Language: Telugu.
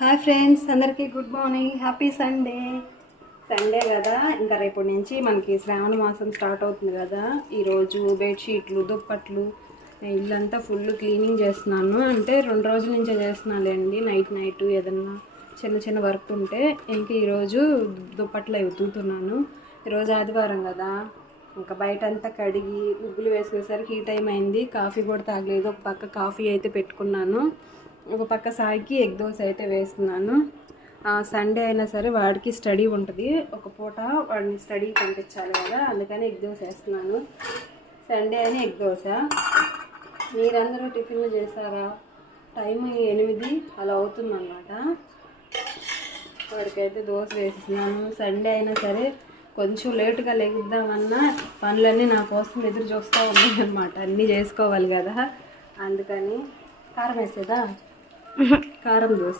హాయ్ ఫ్రెండ్స్, అందరికీ గుడ్ మార్నింగ్. హ్యాపీ సండే కదా. ఇంకా రేపటి నుంచి మనకి శ్రావణ మాసం స్టార్ట్ అవుతుంది కదా. ఈరోజు బెడ్షీట్లు, దుప్పట్లు, ఇల్లంతా ఫుల్ క్లీనింగ్ చేస్తున్నాను. అంటే 2 రోజుల నుంచే చేస్తున్నానులేండి. నైట్ ఏదన్నా చిన్న చిన్న వర్క్ ఉంటే ఇంక ఈరోజు దుప్పట్లు అవి ఉతుకుతున్నాను. ఈరోజు ఆదివారం కదా. ఇంకా బయట అంతా కడిగి ముగ్గులు వేసుకునేసరికి ఈ టైం అయింది. కాఫీ కూడా తాగలేదు. ఒక పక్క కాఫీ అయితే పెట్టుకున్నాను, ఒక పక్క సాయికి ఎగ్ దోశ అయితే వేస్తున్నాను. సండే అయినా సరే వాడికి స్టడీ ఉంటుంది. ఒక పూట వాడిని స్టడీ పంపించాలి కదా, అందుకని ఎగ్ దోశ వేస్తున్నాను. సండే అని ఎగ్ దోశ. మీరందరూ టిఫిన్లు చేశారా? టైం 8 అలా అవుతుందన్నమాట. వాడికైతే దోశ వేస్తున్నాను. సండే అయినా సరే కొంచెం లేటుగా లెగుద్దామన్నా పనులన్నీ నా కోసం ఎదురు చూస్తూ ఉన్నాయి అన్నమాట. అన్నీ చేసుకోవాలి కదా, అందుకని. కారం వేసేదా? కారం దోశ.